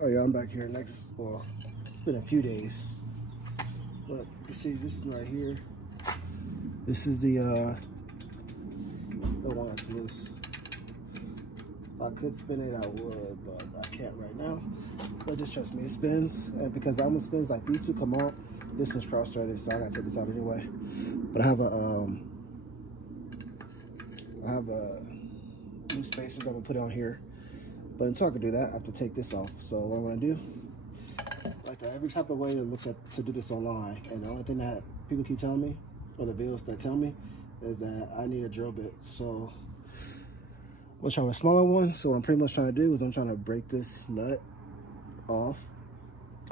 Oh yeah, I'm back here next. Well, it's been a few days, but you can see this one right here. This is the one that's loose. If I could spin it, I would, but I can't right now. But just trust me, it spins, and because that one spins, like these two come out. This is cross-threaded, so I gotta take this out anyway. But I have a new spacers I'm gonna put on here. But until I can do that, I have to take this off. So what I'm gonna do, like every type of way to do this online, and the only thing that people keep telling me, or the videos that tell me, is that I need a drill bit. So I'm gonna try with a smaller one. So what I'm pretty much trying to do is I'm trying to break this nut off,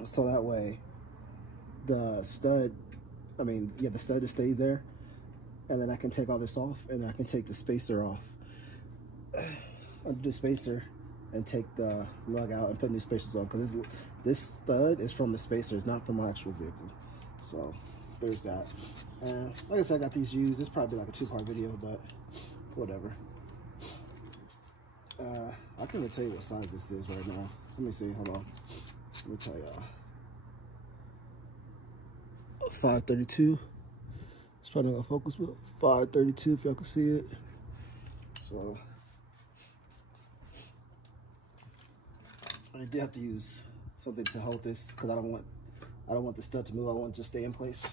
so that way the stud just stays there, and then I can take all this off, and then I can take the spacer off. Undo the spacer and take the lug out and put new spacers on, because this stud is from the spacers, not from my actual vehicle. So there's that. And like I said, I got these used. It's probably like a 2-part video, but whatever. I can't even tell you what size this is right now. Let me see, hold on. Let me tell y'all. 532. It's probably not gonna focus, but 532 if y'all can see it. So I do have to use something to hold this, because I don't want the stud to move. I want it to stay in place.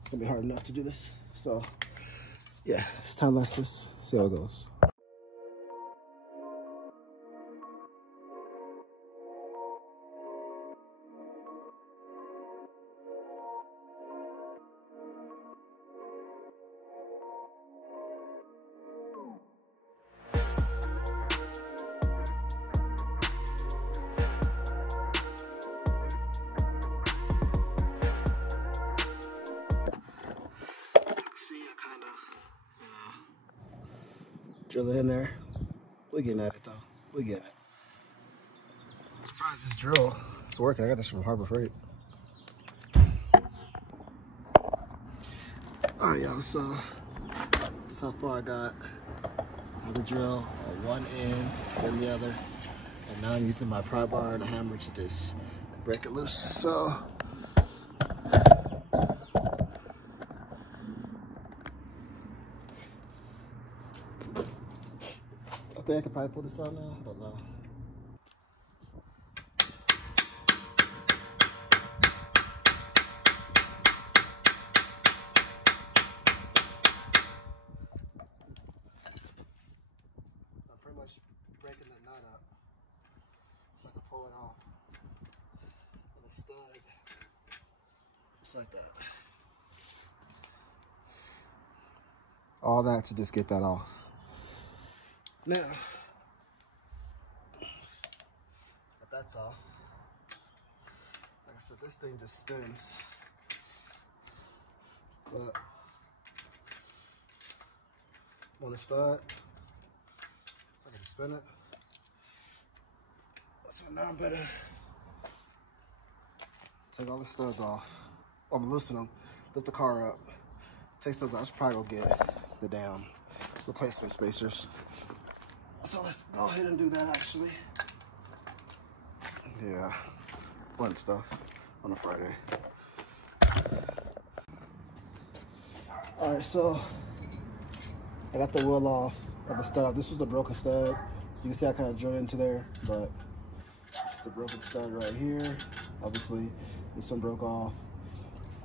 It's gonna be hard enough to do this. So yeah, it's time. Let's just see how it goes. See, I kind of, drill it in there. We're getting at it though. We're getting it. I'm surprised this drill is working. I got this from Harbor Freight. All right, y'all. So that's how far I got. I have the drill on one end, then the other, and now I'm using my pry bar and a hammer to just break it loose. So. I think I could probably pull this out now. I don't know. I'm pretty much breaking the nut up so I can pull it off. And the stud, just like that. All that to just get that off. Now, that that's off, like I said, this thing just spins, but on the stud, so I can spin it. So now I'm better take all the studs off. I'm gonna loosen them, lift the car up, take studs out. I should probably go get the damn replacement spacers. So let's go ahead and do that actually. Yeah, fun stuff on a Friday. All right, so I got the wheel off of the stud off. This was the broken stud. You can see I kind of drilled into there, but it's the broken stud right here. Obviously, this one broke off.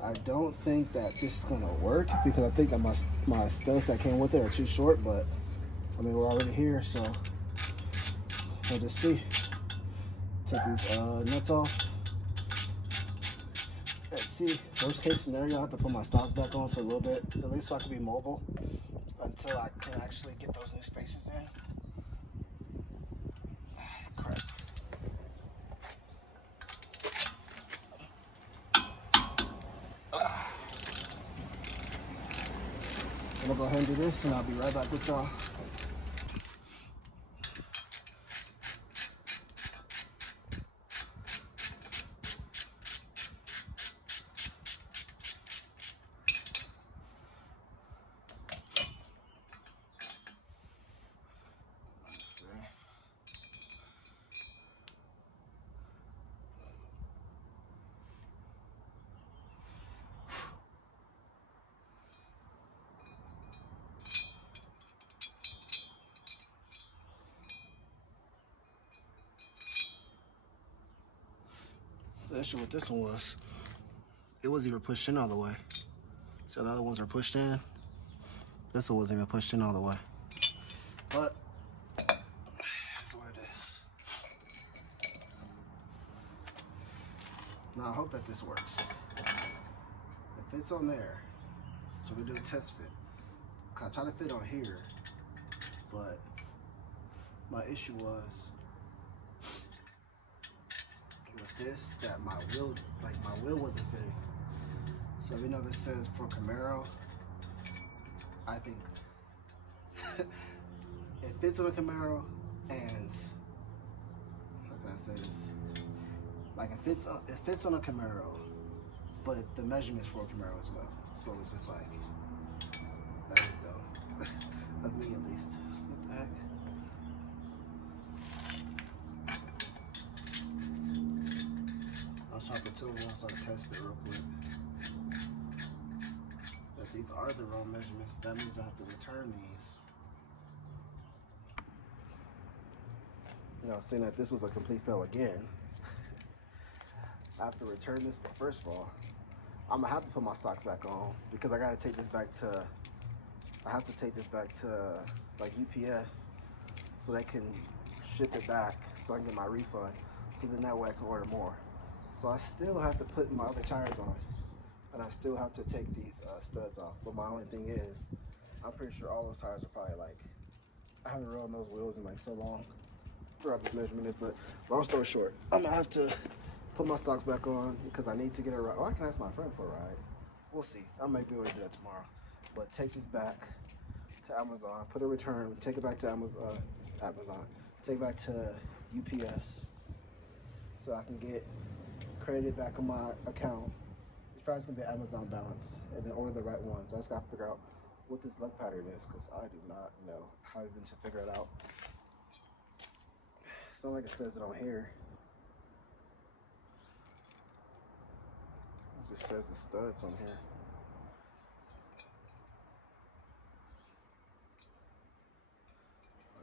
I don't think that this is gonna work, because I think that my studs that came with it are too short, but I mean, we're already here, so we'll just see. Take these nuts off. Let's see. Worst case scenario, I have to put my stops back on for a little bit, at least so I can be mobile until I can actually get those new spacers in. Crap. I'm gonna go ahead and do this, and I'll be right back with y'all. So the issue with this one was, it wasn't even pushed in all the way. So the other ones are pushed in. This one wasn't even pushed in all the way. But that's what it is. Now I hope that this works. It fits on there. So we're gonna do a test fit. I tried to fit on here, but my issue was with this that my wheel wasn't fitting. So we know this says for Camaro. I think it fits on a Camaro, and how can I say this? Like it fits on a Camaro, but the measurements for a Camaro as well. So it's just like, that is dope. Of me at least. What the heck? I'll try to put two of them on a test fit real quick. If these are the wrong measurements, that means I have to return these. You know, saying that this was a complete fail again. I have to return this, but first of all, I'm gonna have to put my stocks back on because I gotta take this back to, like UPS so they can ship it back so I can get my refund. So then that way I can order more. So I still have to put my other tires on, and I still have to take these studs off. But my only thing is, I'm pretty sure all those tires are probably like, I haven't rode on those wheels in like so long. I forgot what this measurement is, but long story short, I'm gonna have to put my stocks back on because I need to get a ride. Oh, I can ask my friend for a ride. We'll see. I might be able to do that tomorrow. But take this back to Amazon, put a return, take it back to Amazon, take it back to UPS so I can get credited back on my account. It's probably gonna be Amazon balance, and then order the right ones. I just gotta figure out what this lug pattern is because I do not know how even to figure it out. It's not like it says it on here. It just says the studs on here.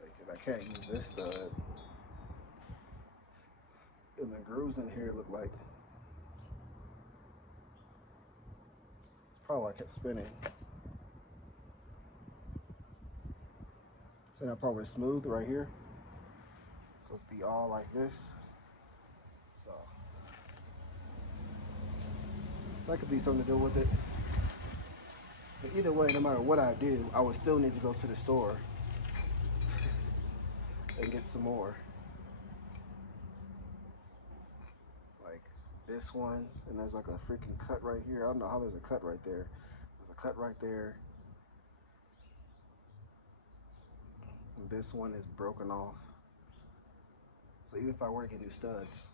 Like, and I can't use this stud. And the grooves in here look like, it's probably why I kept spinning. So now probably smooth right here. It's supposed to be all like this. So that could be something to do with it. But either way, no matter what I do, I would still need to go to the store and get some more. Like this one, and there's like a freaking cut right here. I don't know how there's a cut right there. There's a cut right there. And this one is broken off. So even if I were to get new studs,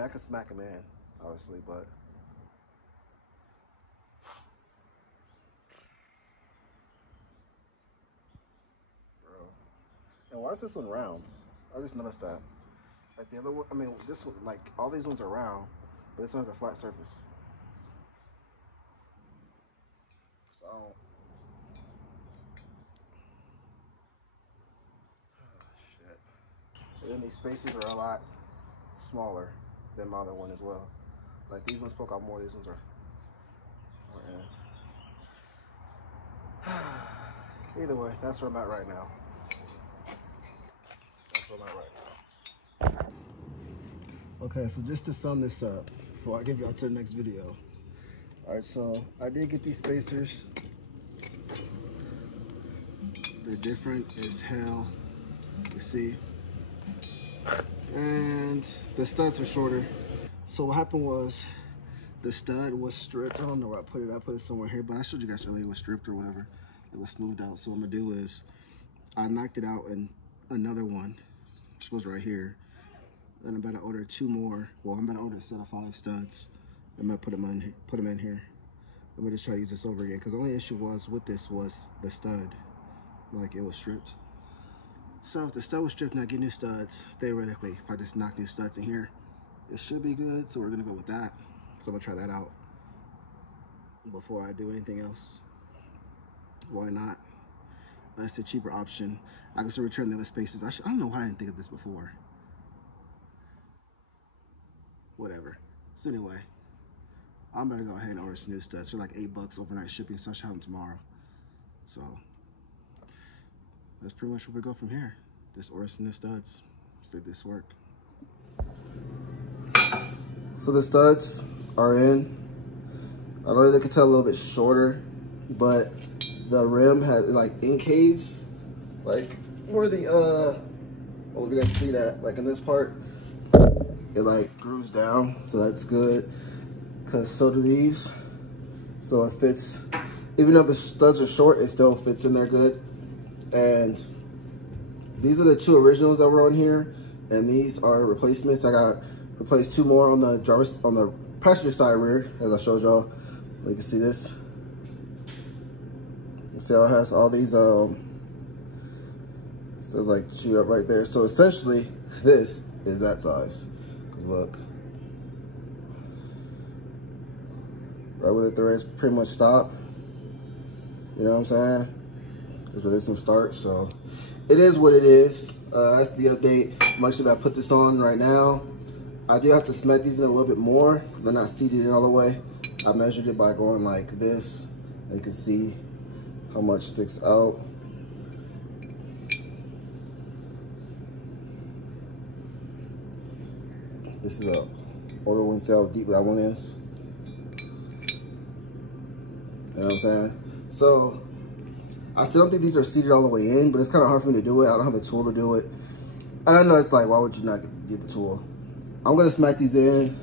I could smack them in, obviously, but bro. And why is this one rounds? I just noticed that. Like the other one, I mean, this one, like all these ones are round, but this one has a flat surface. So, oh, shit. And then these spaces are a lot smaller than my other one as well. Like these ones poke out more, these ones are in. Either way, that's where I'm at right now. That's where I'm at right now. Okay, so just to sum this up before I give y'all to the next video. Alright, so I did get these spacers. They're different as hell, you can see. And the studs are shorter. So what happened was the stud was stripped. I don't know where I put it. I put it somewhere here, but I showed you guys earlier it was stripped or whatever. It was smoothed out. So what I'm gonna do is I knocked it out and another one, which goes right here. And I'm about to order 2 more. Well, I'm about to order a set of 5 studs. I'm gonna put them in here. I'm gonna just try to use this over again because the only issue was with this was the stud, like it was stripped. So if the stud was stripped and I get new studs, theoretically, if I just knock new studs in here, it should be good. So we're gonna go with that. So I'm gonna try that out before I do anything else. Why not? That's the cheaper option. I can still return the other spaces. I don't know why I didn't think of this before. whatever. So anyway, I'm gonna go ahead and order some new studs. They're like $8 overnight shipping, so I should have them tomorrow. So that's pretty much where we go from here. Just order some new studs. See this work. So the studs are in. I know they can tell a little bit shorter, but the rim has like incaves, like where the well, if you guys see that, like in this part, it like grooves down, so that's good. Cause so do these, so it fits. Even though the studs are short, it still fits in there good. And these are the 2 originals that were on here, and these are replacements. I got replaced 2 more on the driver's, on the passenger side rear, as I showed y'all. You can see this. You see how it has all these says like shoot up right there. So essentially, this is that size. Cause look, right where the threads pretty much stop. You know what I'm saying? That's where this one starts. So it is what it is. That's the update. Much as I put this on right now, I do have to cement these in a little bit more. They're not seated in all the way. I measured it by going like this. You can see how much sticks out. This is a order one, see how deep that one is. You know what I'm saying? So I still don't think these are seated all the way in, but it's kind of hard for me to do it. I don't have the tool to do it. And I know it's like, why would you not get the tool? I'm gonna smack these in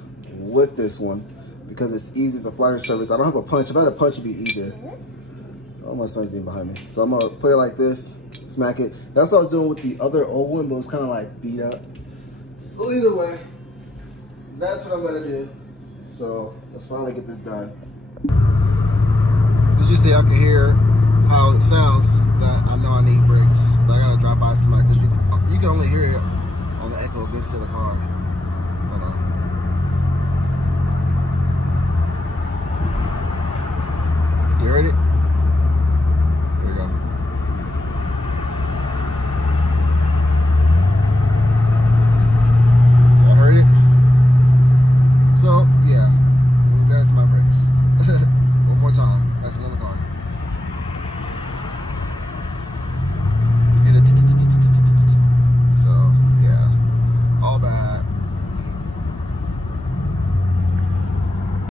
with this one because it's easy, it's a flatter surface. I don't have a punch. If I had a punch, it'd be easier. Oh, my son's in behind me. So I'm gonna put it like this, smack it. That's what I was doing with the other old one, but it was kind of like beat up. So either way, that's what I'm gonna do. So let's finally get this done. As you see, I can hear how it sounds that I know I need brakes, but I gotta drive by somebody because you can only hear it on the echo against the car. Hold on. You heard it?